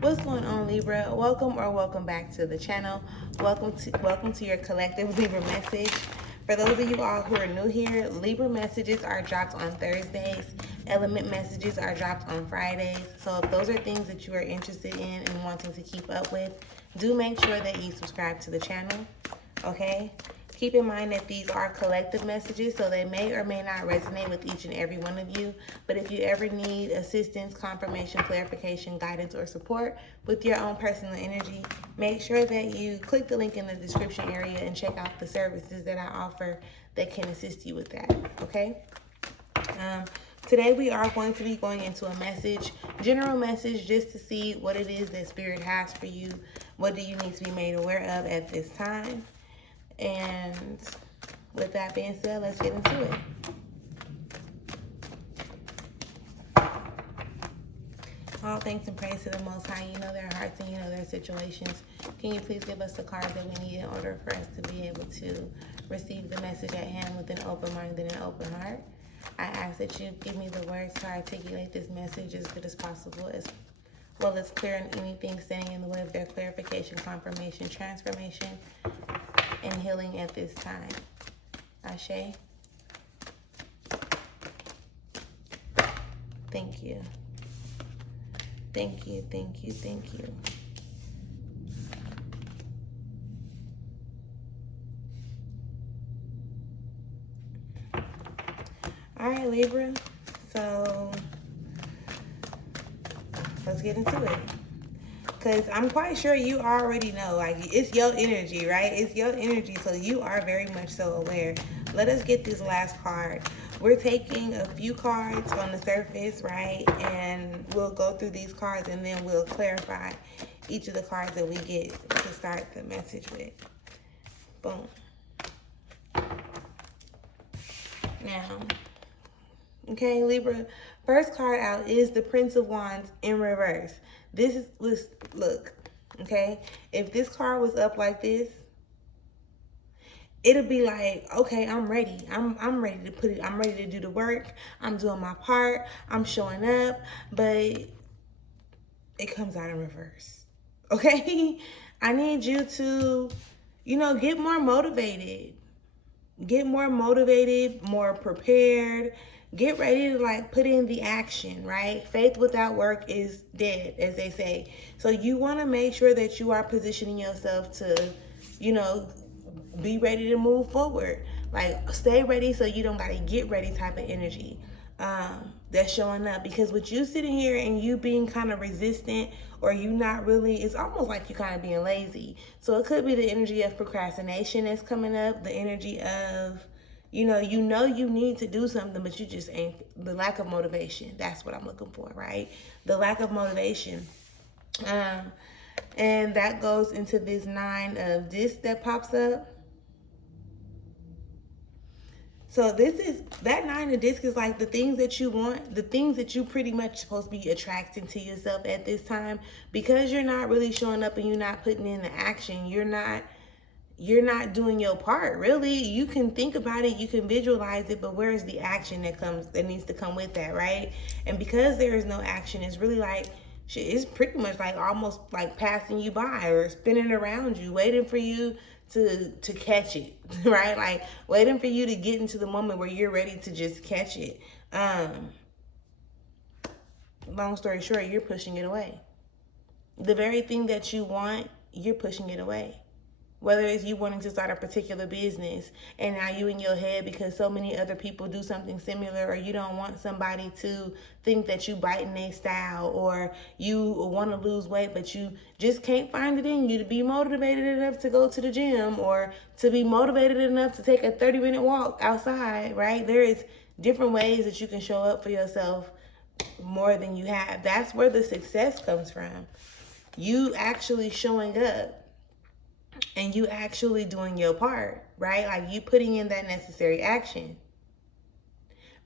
What's going on, Libra? Welcome back to the channel. Welcome to your collective Libra message. For those of you all who are new here, Libra messages are dropped on Thursdays. Element messages are dropped on Fridays. So if those are things that you are interested in and wanting to keep up with, do make sure that you subscribe to the channel. Okay? Keep in mind that these are collective messages, so they may or may not resonate with each and every one of you. But if you ever need assistance, confirmation, clarification, guidance, or support with your own personal energy, make sure that you click the link in the description area and check out the services that I offer that can assist you with that, okay? Today we are going to be going into a general message, just to see what it is that Spirit has for you. What do you need to be made aware of at this time? And with that being said, let's get into it. All thanks and praise to the Most High. You know their hearts and you know their situations. Can you please give us the cards that we need in order for us to be able to receive the message at hand with an open mind and an open heart? I ask that you give me the words to articulate this message as good as possible, as well as clearing anything standing in the way of their clarification, confirmation, transformation, and healing at this time. Ashe. Thank you. Thank you, thank you, thank you. All right, Libra. So let's get into it. Because I'm quite sure you already know, like, it's your energy, right? It's your energy, so you are very much so aware. Let us get this last card. We're taking a few cards on the surface, right? And we'll go through these cards and then we'll clarify each of the cards that we get to start the message with. Boom. Now, okay, Libra, first card out is the Prince of Wands in reverse. Look, okay, if this card was up like this, it'll be like, okay, I'm ready. I'm ready to put it, I'm ready to do the work. I'm doing my part. I'm showing up, but it comes out in reverse. Okay? I need you to, get more motivated. Get more motivated, more prepared. Get ready to put in the action, right? Faith without work is dead, as they say. So you want to make sure that you are positioning yourself to, be ready to move forward. Stay ready so you don't got to get ready type of energy that's showing up. Because with you sitting here and you being kind of resistant, or you not really, it's almost like you kind of being lazy. So it could be the energy of procrastination that's coming up, the energy of, you need to do something, but you just ain't, the lack of motivation. That's what I'm looking for, right? The lack of motivation. And that goes into this 9 of discs that pops up. So that 9 of discs is like the things that you want, the things that you pretty much supposed to be attracting to yourself at this time. Because you're not really showing up and you're not putting in the action, you're not doing your part, really. You can think about it, you can visualize it, but where is the action that needs to come with that, right? And because there is no action, it's really like, shit, it's pretty much like almost like passing you by or spinning around you, waiting for you to catch it, right? Like waiting for you to get into the moment where you're ready to just catch it. Long story short, you're pushing it away. The very thing that you want, you're pushing it away. Whether it's you wanting to start a particular business and now you in your head because so many other people do something similar, or you don't want somebody to think that you biting their style, or you want to lose weight but you just can't find it in you to be motivated enough to go to the gym, or to be motivated enough to take a 30-minute walk outside, right? There is different ways that you can show up for yourself more than you have. That's where the success comes from. You actually showing up and you actually doing your part, right? Like you putting in that necessary action.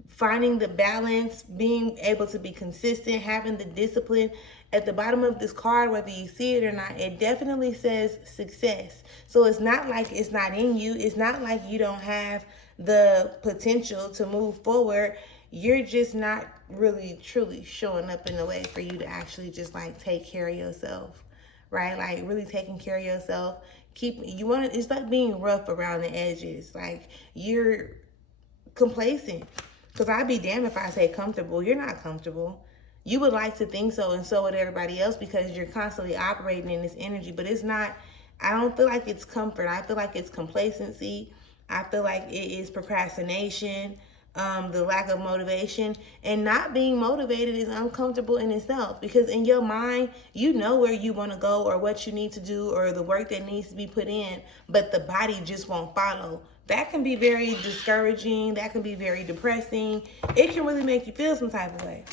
Finding the balance, being able to be consistent, having the discipline. At the bottom of this card, whether you see it or not, it definitely says success. So it's not like it's not in you. It's not like you don't have the potential to move forward. you're just not really truly showing up in a way for you to actually just like take care of yourself, right? Like really taking care of yourself. It's like being rough around the edges. Like you're complacent. Because I'd be damned if I say comfortable. You're not comfortable. You would like to think so, and so would everybody else, because you're constantly operating in this energy. But it's not, I don't feel like it's comfort. I feel like it's complacency. I feel like it is procrastination, the lack of motivation. And not being motivated is uncomfortable in itself, because in your mind, you know where you want to go or what you need to do or the work that needs to be put in, but the body just won't follow. That can be very discouraging. That can be very depressing. It can really make you feel some type of way.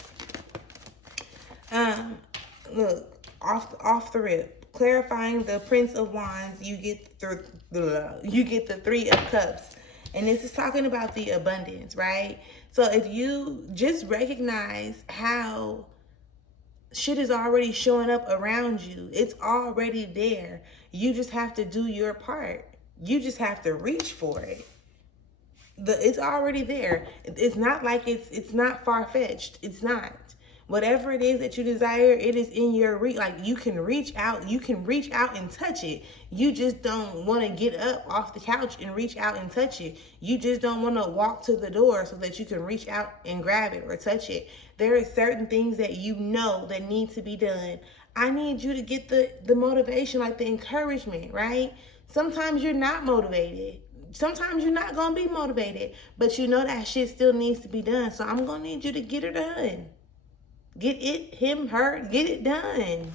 Look, off the rip, clarifying the Prince of Wands, you get the Three of Cups, and this is talking about the abundance, right? So if you just recognize how shit is already showing up around you, it's already there. You just have to do your part. You just have to reach for it. It's already there. It's not like it's not far-fetched. It's not. Whatever it is that you desire, it is in your reach. Like you can reach out and touch it. You just don't want to get up off the couch and reach out and touch it. You just don't want to walk to the door so that you can reach out and grab it or touch it. There are certain things that you know that need to be done. I need you to get the motivation, like the encouragement, right? Sometimes you're not motivated. Sometimes you're not going to be motivated, but you know that shit still needs to be done. So I'm going to need you to get it done. Get it, him, her, get it done.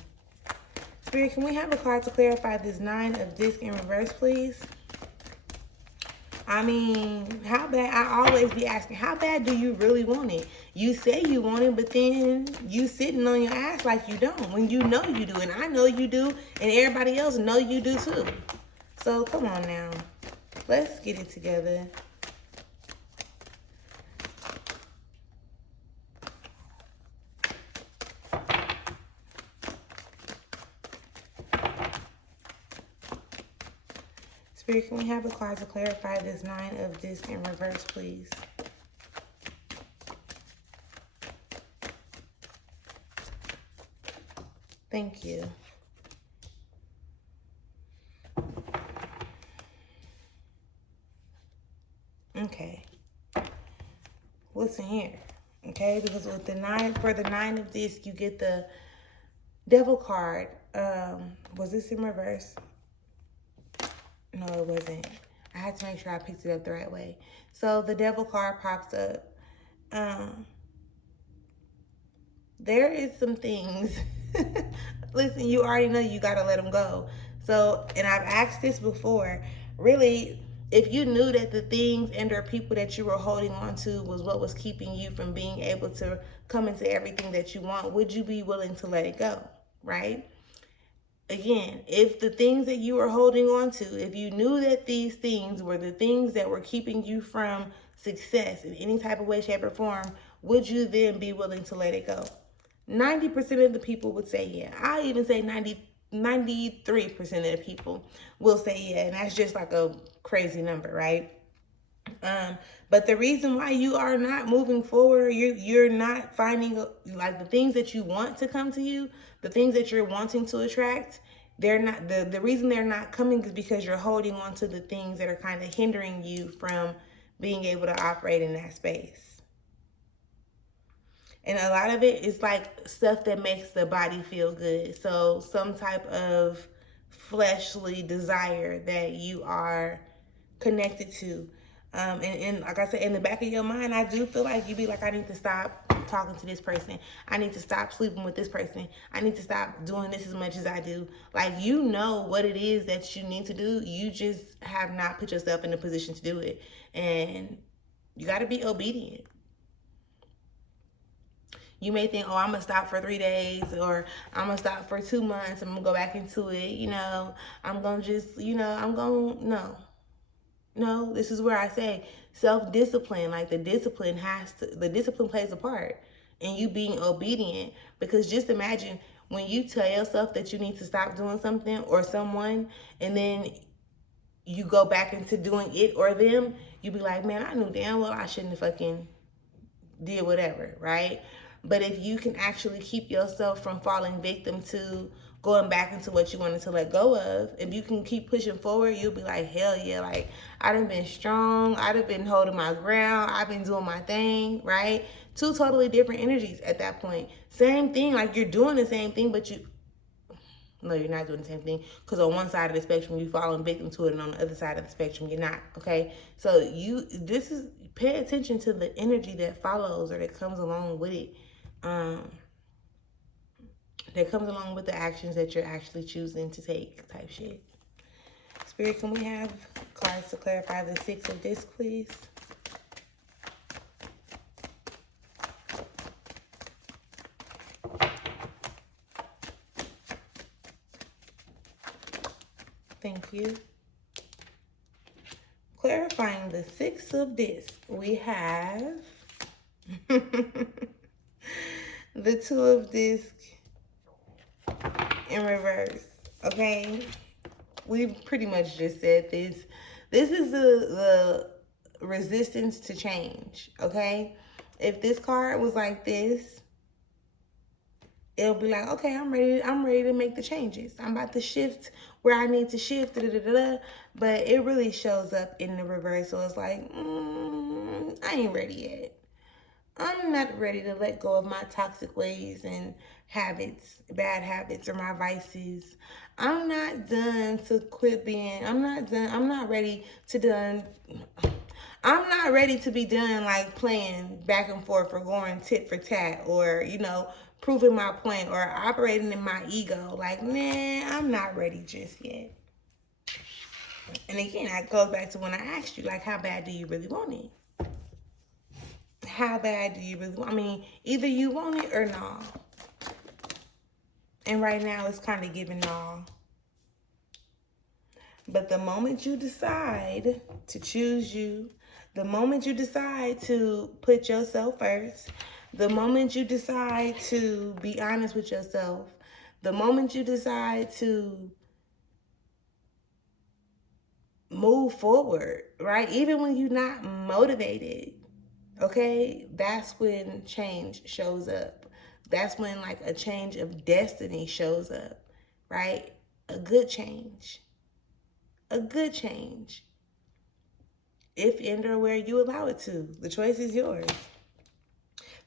Spirit, can we have a card to clarify this Nine of Discs in reverse, please? I mean, how bad? I always be asking, how bad do you really want it? You say you want it, but then you sitting on your ass like you don't, when you know you do. And I know you do, and everybody else know you do too. So come on now. Let's get it together. Spirit, can we have a card to clarify this Nine of Discs in reverse, please? Thank you. Okay. Listen here. Okay, because with the Nine of Discs, you get the Devil card. Was this in reverse? No, it wasn't. I had to make sure I picked it up the right way. So the Devil card pops up. There is some things. Listen, you already know you got to let them go. So, and I've asked this before. Really, if you knew that the things and or people that you were holding on to was what was keeping you from being able to come into everything that you want, would you be willing to let it go, right? Again, if the things that you were holding on to, if you knew that these things were the things that were keeping you from success in any type of way, shape, or form, would you then be willing to let it go? 90% of the people would say yeah. I even say 93% of the people will say yeah, and that's just like a crazy number, right? But the reason why you are not moving forward, or you're not finding like the things that you want to come to you, the things that you're wanting to attract, they're not, the reason they're not coming is because you're holding on to the things that are kind of hindering you from being able to operate in that space. And a lot of it is like stuff that makes the body feel good. So some type of fleshly desire that you are connected to. And like I said, in the back of your mind, I do feel like you be like, I need to stop talking to this person. I need to stop sleeping with this person. I need to stop doing this as much as I do. Like, you know what it is that you need to do. You just have not put yourself in a position to do it. And you got to be obedient. You may think, oh, I'm going to stop for 3 days, or I'm going to stop for 2 months. I'm going to go back into it. You know, I'm going to just, no, this is where I say self-discipline, like the discipline plays a part in you being obedient. Because just imagine when you tell yourself that you need to stop doing something or someone, and then you go back into doing it or them, you be like, man, I knew damn well I shouldn't have fucking did whatever, right? But if you can actually keep yourself from falling victim to going back into what you wanted to let go of, if you can keep pushing forward, you'll be like, hell yeah, like I done been strong, I done been holding my ground, I've been doing my thing, right? Two totally different energies at that point. Same thing, like you're doing the same thing, but no, you're not doing the same thing, because on one side of the spectrum you're falling victim to it, and on the other side of the spectrum you're not. Okay, so pay attention to the energy that follows or that comes along with it, that comes along with the actions that you're actually choosing to take, type shit. Spirit, can we have cards to clarify the Six of Discs, please? Thank you. Clarifying the Six of Discs, we have the Two of Discs in reverse. Okay, we pretty much just said this. This is the resistance to change. Okay, if this card was like this, it'll be like, okay, I'm ready to make the changes. I'm about to shift where I need to shift, but it really shows up in the reverse. So it's like, I ain't ready yet. I'm not ready to let go of my toxic ways and habits, bad habits, or my vices. I'm not done to quit being, I'm not ready to be done like playing back and forth or going tit for tat or, proving my point or operating in my ego. Like, nah, I'm not ready just yet. And again, that goes back to when I asked you, like, how bad do you really want it? How bad do you really want? I mean, either you want it or no. And right now, it's kind of giving no. But the moment you decide to choose you, the moment you decide to put yourself first, the moment you decide to be honest with yourself, the moment you decide to move forward, right? Even when you're not motivated, okay? That's when change shows up. That's when like a change of destiny shows up, right? A good change. A good change. If and or where you allow it to. The choice is yours.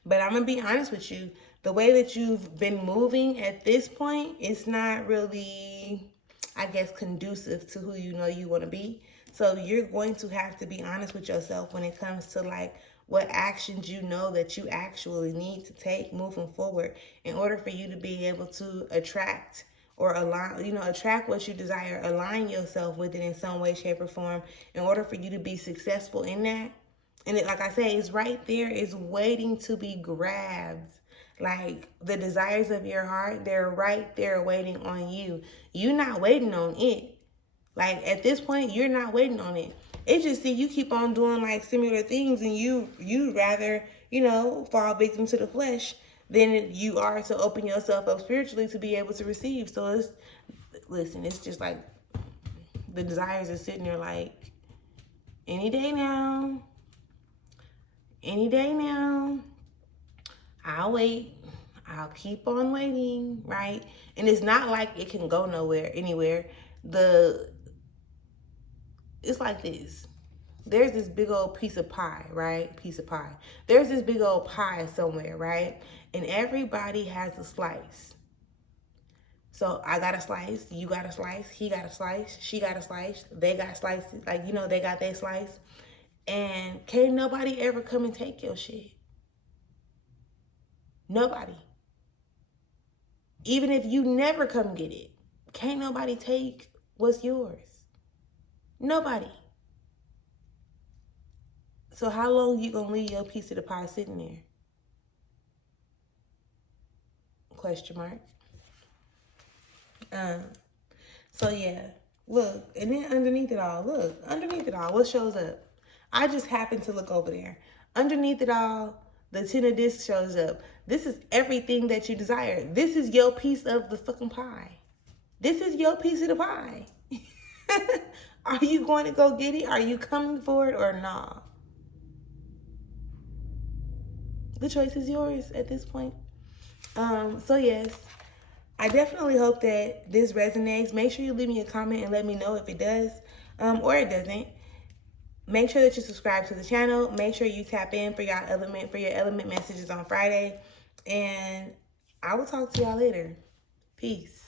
But I'm going to be honest with you. The way that you've been moving at this point, it's not really, I guess, conducive to who you know you want to be. So you're going to have to be honest with yourself when it comes to like what actions you know that you actually need to take moving forward in order for you to be able to attract or align, attract what you desire, align yourself with it in some way, shape, or form in order for you to be successful in that. And it, like I say, it's right there. It's waiting to be grabbed. Like the desires of your heart, they're right there waiting on you. You're not waiting on it. Like at this point, you're not waiting on it. It's just see you keep on doing like similar things, and you rather fall victim to the flesh than you are to open yourself up spiritually to be able to receive. So it's just like the desires are sitting there like any day now. Any day now, I'll wait. I'll keep on waiting, right? And it's not like it can go anywhere. It's like this. There's this big old piece of pie, right? There's this big old pie somewhere, right? And everybody has a slice. So I got a slice, you got a slice, he got a slice, she got a slice, they got slices, they got their slice. And can't nobody ever come and take your shit. Nobody. Even if you never come get it, can't nobody take what's yours. Nobody. So how long you gonna leave your piece of the pie sitting there? Question mark. So yeah, look, and then underneath it all, what shows up? I just happened to look over there. Underneath it all, the 10 of discs shows up. This is everything that you desire. This is your piece of the fucking pie. This is your piece of the pie. Are you going to go get it? Are you coming for it or not? the choice is yours at this point. So yes, I definitely hope that this resonates. Make sure you leave me a comment and let me know if it does, or it doesn't. Make sure that you subscribe to the channel. Make sure you tap in for your element messages on Friday. And I will talk to y'all later. Peace.